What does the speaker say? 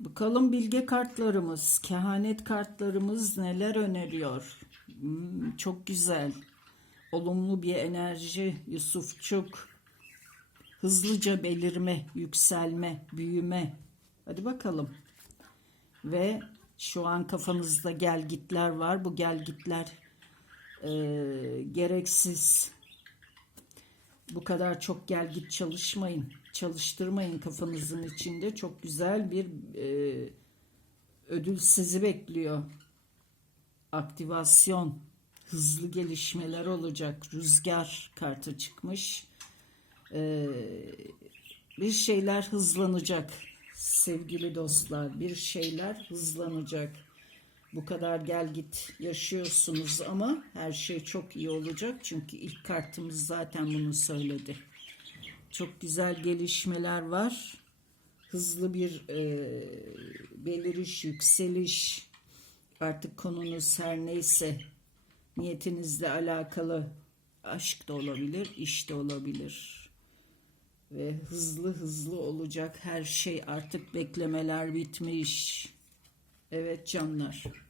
Bakalım bilge kartlarımız, kehanet kartlarımız neler öneriyor? Hmm, çok güzel. Olumlu bir enerji Yusufçuk. Hızlıca belirme, yükselme, büyüme. Hadi bakalım. Ve şu an kafanızda gelgitler var. Bu gelgitler eee, gereksiz. Bu kadar çok gel git çalışmayın. Çalıştırmayın kafanızın içinde. Çok güzel bir eee, ödül sizi bekliyor. Aktivasyon, hızlı gelişmeler olacak. Rüzgar kartı çıkmış. Eee, bir şeyler hızlanacak sevgili dostlar. Bir şeyler hızlanacak. Bu kadar gel git yaşıyorsunuz ama her şey çok iyi olacak. Çünkü ilk kartımız zaten bunu söyledi. Çok güzel gelişmeler var. Hızlı bir e, beliriş, yükseliş. Artık konunuz her neyse niyetinizle alakalı aşk da olabilir, iş de olabilir. Ve hızlı hızlı olacak her şey artık beklemeler bitmiş. Evet canlar.